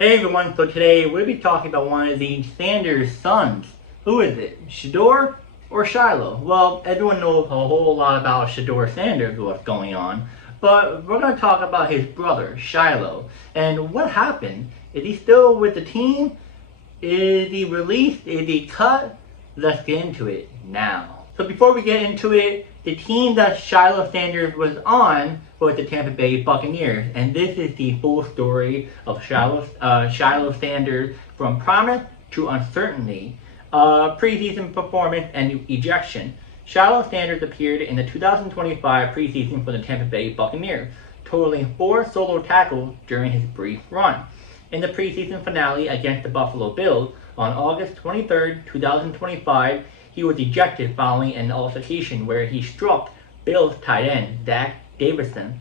Hey everyone, so today we'll be talking about one of the Sanders' sons. Who is it, Shador or Shilo? Well, everyone knows a whole lot about Shador Sanders, what's going on, but we're going to talk about his brother, Shilo. And what happened? Is he still with the team? Is he released? Is he cut? Let's get into it now. So before we get into it, the team that Shilo Sanders was on was the Tampa Bay Buccaneers, and this is the full story of Shilo Sanders from promise to uncertainty, preseason performance, and ejection. Shilo Sanders appeared in the 2025 preseason for the Tampa Bay Buccaneers, totaling 4 solo tackles during his brief run. In the preseason finale against the Buffalo Bills on August 23, 2025, he was ejected following an altercation where he struck Bills tight end Zach Davidson.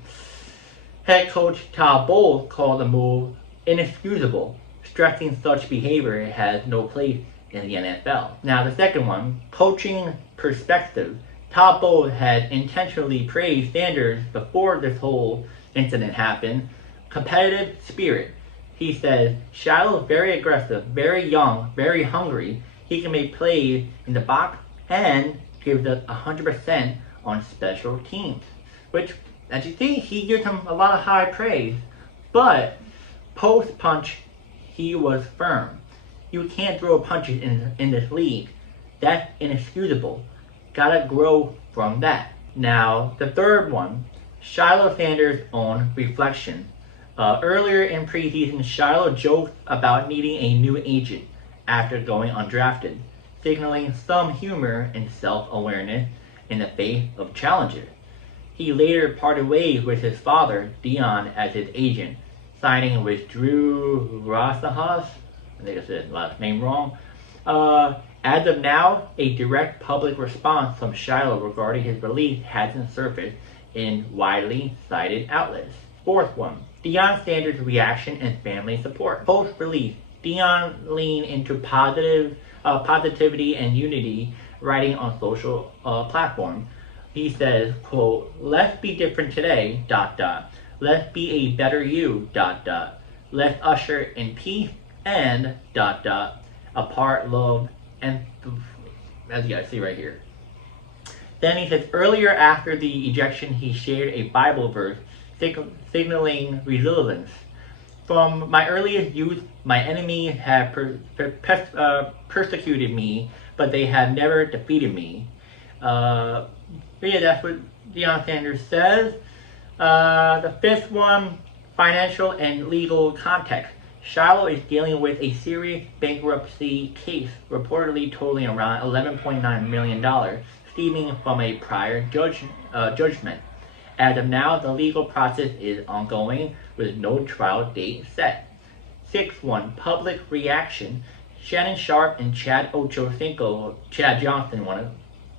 Head coach Todd Bowles called the move inexcusable, stressing such behavior has no place in the NFL. Now the second one, coaching perspective. Todd Bowles had intentionally praised Sanders before this whole incident happened. Competitive spirit. He says, Shilo is very aggressive, very young, very hungry. He can make plays in the box and gives us 100% on special teams. Which, as you see, he gives him a lot of high praise. But post-punch, he was firm. You can't throw punches in this league. That's inexcusable. Gotta grow from that. Now, the third one, Shilo Sanders' own reflection. Earlier in preseason, Shilo joked about needing a new agent after going undrafted, signaling some humor and self-awareness in the face of challenges. He later parted ways with his father, Deion, as his agent, signing with Drew Rossahas, I think I said his last name wrong. As of now, a direct public response from Shilo regarding his release hasn't surfaced in widely cited outlets. Fourth one, Deion Sanders' reaction and family support. Post-release, Deion leaned into positivity and unity, writing on social platforms. He says, quote, let's be different today, ... Let's be a better you, ... Let's usher in peace and ... Apart, love, and as you guys see right here. Then he says, earlier after the ejection, he shared a Bible verse signaling resilience. From my earliest youth, my enemies have persecuted me, but they have never defeated me. Yeah, that's what Deion Sanders says. The fifth one, financial and legal context. Shilo is dealing with a serious bankruptcy case, reportedly totaling around $11.9 million, stemming from a prior judgment. As of now, the legal process is ongoing with no trial date set. Sixth one, public reaction. Shannon Sharpe and Chad Johnson,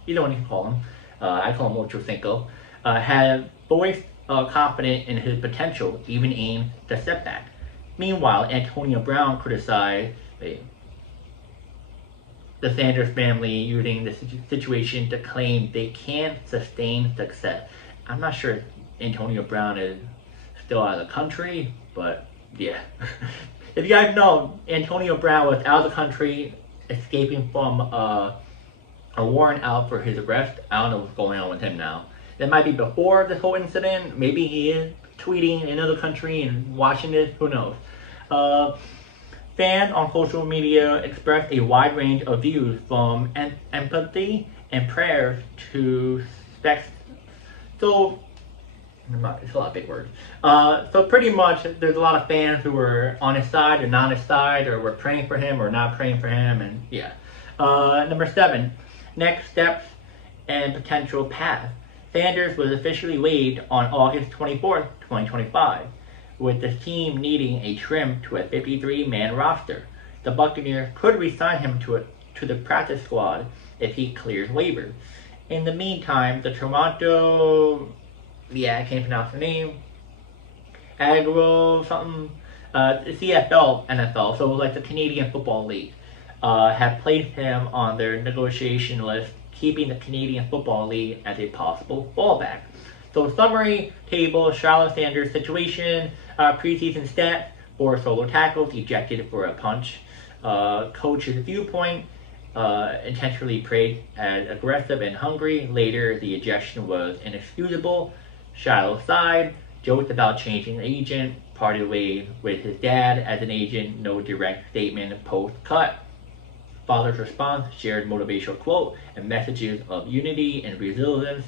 either one you can call him, I call him Ochocinco, have voiced confidence in his potential, even in the setback. Meanwhile, Antonio Brown criticized the Sanders family using the situation to claim they can't sustain success. I'm not sure if Antonio Brown is still out of the country, but yeah. If you guys know, Antonio Brown was out of the country, escaping from a warrant out for his arrest. I don't know what's going on with him now. That might be before this whole incident. Maybe he is tweeting in another country and watching this. Who knows? Fans on social media expressed a wide range of views, from empathy and prayers to So, it's a lot of big words. So pretty much, there's a lot of fans who were on his side or not on his side, or were praying for him or not praying for him, and yeah. Number 7, next steps and potential path. Sanders was officially waived on August 24th, 2025, with the team needing a trim to a 53-man roster. The Buccaneers could re-sign him to the practice squad if he clears waivers. In the meantime, the Toronto, I can't pronounce the name, CFL, NFL, so like the Canadian Football League, have placed him on their negotiation list, keeping the Canadian Football League as a possible fallback. So summary table, Shilo Sanders situation, preseason stats, 4 solo tackles, ejected for a punch. Coach's viewpoint, intentionally portrayed as aggressive and hungry. Later, the ejection was inexcusable. Shilo's side, joked about changing agent, parted ways with his dad as an agent, no direct statement post-cut. Father's response, shared motivational quote and messages of unity and resilience.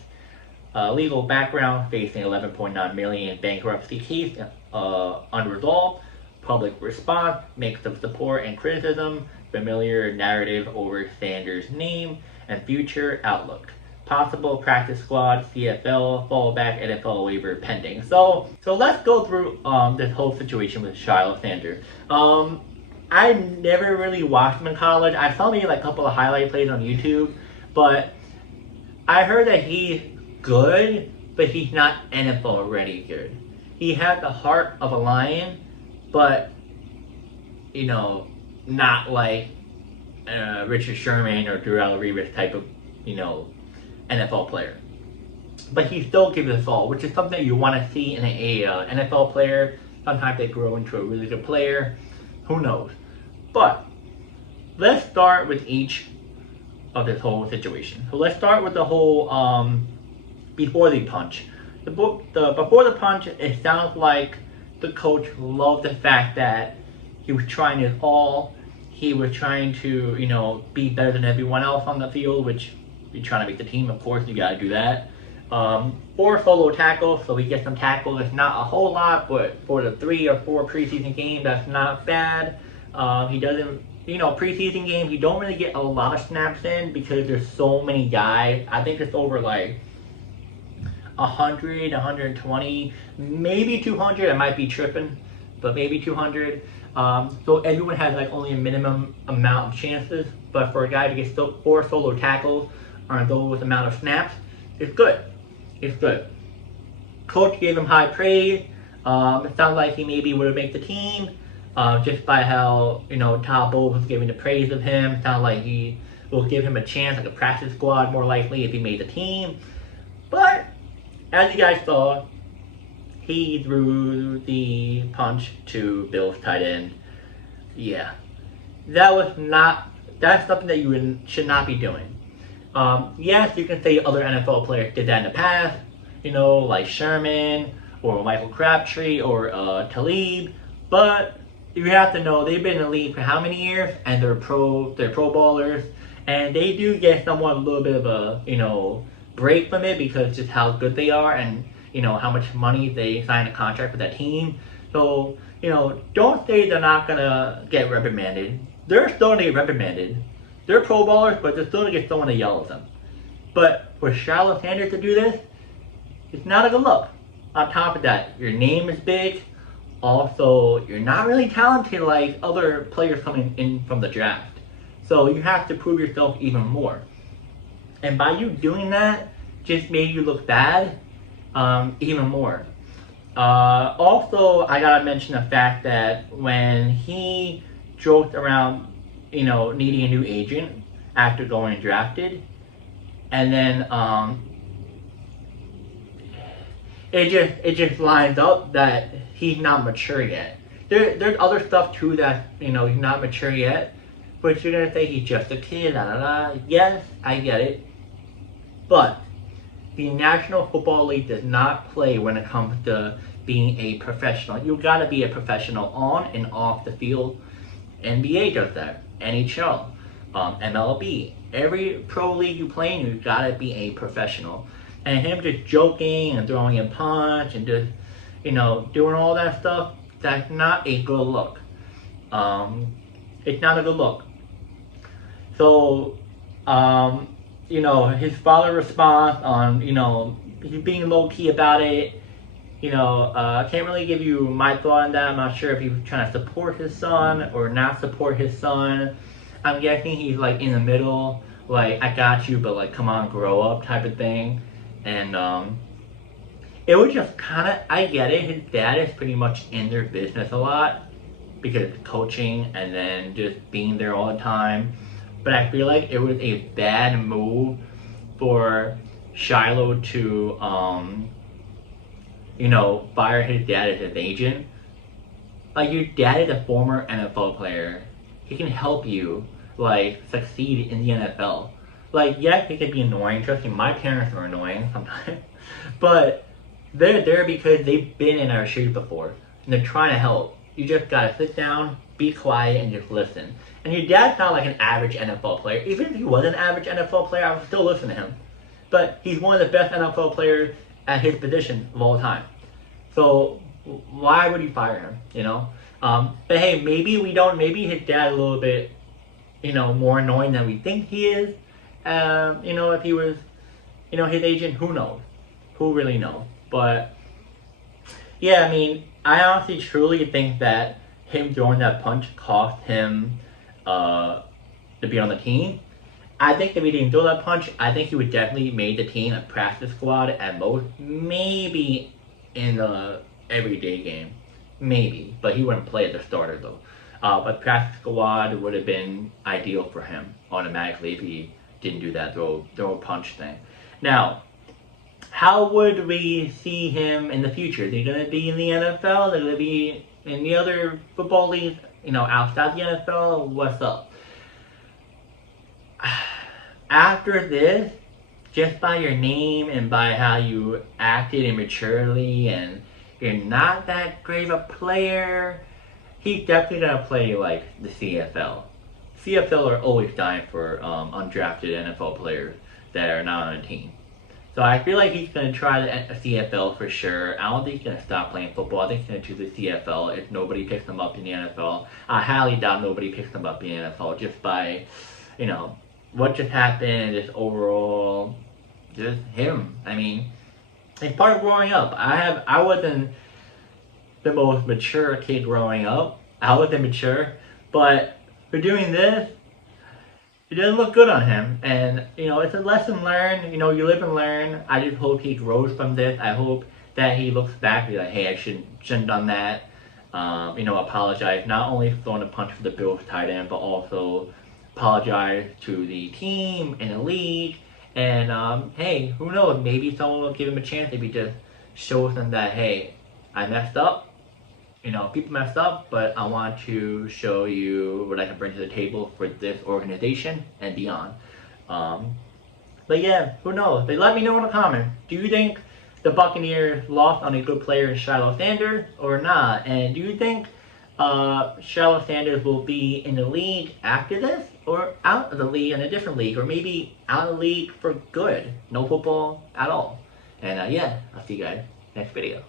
Legal background, facing $11.9 million bankruptcy case, unresolved. Public response, mix of support and criticism. Familiar narrative over Sanders' name and future outlook. Possible practice squad, CFL, fallback, NFL waiver pending. So let's go through this whole situation with Shilo Sanders. I never really watched him in college. I saw maybe like a couple of highlight plays on YouTube, but I heard that he's good, but he's not NFL ready good. He has the heart of a lion, but not like Richard Sherman or Darrelle Revis type of NFL player. But he still gives us all, which is something you want to see in an NFL player. Sometimes they grow into a really good player. Who knows? But let's start with each of this whole situation. So let's start with the whole before the punch. Before the punch, it sounds like the coach loved the fact that he was trying his all. He was trying to, be better than everyone else on the field, which you're trying to make the team, of course, you got to do that. 4 solo tackles, so we get some tackles. It's not a whole lot, but for the 3 or 4 preseason games, that's not bad. He doesn't, preseason games, you don't really get a lot of snaps in because there's so many guys. I think it's over like 100, 120, maybe 200. I might be tripping, but maybe 200. So everyone has like only a minimum amount of chances, but for a guy to get 4 solo tackles on those amount of snaps, it's good. It's good. Coach gave him high praise. It sounds like he maybe would have made the team, just by how Todd Bowles was giving the praise of him. It sounds like he will give him a chance, like a practice squad, more likely if he made the team. But as you guys saw, he threw the punch to Bill's tight end. Yeah, that's something that you should not be doing. Yes, you can say other NFL players did that in the past, like Sherman or Michael Crabtree or Talib, but you have to know they've been in the league for how many years, and they're pro ballers, and they do get somewhat a little bit of a break from it because just how good they are and how much money they sign a contract with that team. So don't say they're not gonna get reprimanded. They're still gonna get reprimanded. They're pro ballers, but they're still gonna get someone to yell at them. But for Shilo Sanders to do this, it's not a good look. On top of that, your name is big. Also, you're not really talented like other players coming in from the draft. So you have to prove yourself even more. And by you doing that, just made you look bad even more. Also, I gotta mention the fact that when he joked around, needing a new agent after going drafted, and then it just lines up that he's not mature yet. There's other stuff too that he's not mature yet, but you're gonna say he's just a kid. Yes, I get it, but the National Football League does not play when it comes to being a professional. You gotta be a professional on and off the field. NBA does that. NHL, MLB. Every pro league you play in, you gotta be a professional. And him just joking and throwing a punch and just, doing all that stuff, that's not a good look. It's not a good look. So, his father response on, he's being low-key about it. I can't really give you my thought on that. I'm not sure if he was trying to support his son or not support his son. I'm guessing he's like in the middle, like, I got you, but like, come on, grow up type of thing. And it was just kind of, I get it, his dad is pretty much in their business a lot because coaching and then just being there all the time. But I feel like it was a bad move for Shilo to, fire his dad as his agent. like, your dad is a former NFL player. He can help you, like, succeed in the NFL. Like, yes, it could be annoying. Trust me, my parents are annoying sometimes. But they're there because they've been in our shoes before. And they're trying to help. You just gotta sit down, be quiet, and just listen. And your dad's not like an average NFL player. Even if he was an average NFL player, I would still listen to him. But he's one of the best NFL players at his position of all time. So why would you fire him, you know? But hey, maybe his dad's a little bit, more annoying than we think he is. If he was, his agent, who knows? Who really knows? But, yeah, I mean, I honestly truly think that him throwing that punch cost him to be on the team. I think if he didn't throw that punch, I think he would definitely made the team a practice squad at most. Maybe in the everyday game. Maybe. But he wouldn't play as a starter, though. But practice squad would have been ideal for him automatically if he didn't do that throw a punch thing. Now, how would we see him in the future? Is he going to be in the NFL? Is he going to be in the other football leagues, outside the NFL? What's up? After this, just by your name and by how you acted immaturely and you're not that great of a player, he's definitely going to play like the CFL. CFL are always dying for undrafted NFL players that are not on a team. So I feel like he's going to try the CFL for sure. I don't think he's going to stop playing football. I think he's going to choose the CFL if nobody picks him up in the NFL. I highly doubt nobody picks him up in the NFL just by, what just happened and just overall, just him. I mean, it's part of growing up. I wasn't the most mature kid growing up. I wasn't mature, but for doing this, it doesn't look good on him. And, it's a lesson learned. You live and learn. I just hope he grows from this. I hope that he looks back and be like, hey, I shouldn't have done that. Apologize. Not only for throwing a punch for the Bills tight end, but also apologize to the team and the league. And, hey, who knows? Maybe someone will give him a chance if he just shows them that, hey, I messed up. People messed up, but I want to show you what I can bring to the table for this organization and beyond. But yeah, who knows? But let me know in the comments. Do you think the Buccaneers lost on a good player in Shilo Sanders or not? And do you think Shilo Sanders will be in the league after this or out of the league in a different league or maybe out of the league for good? No football at all. And yeah, I'll see you guys next video.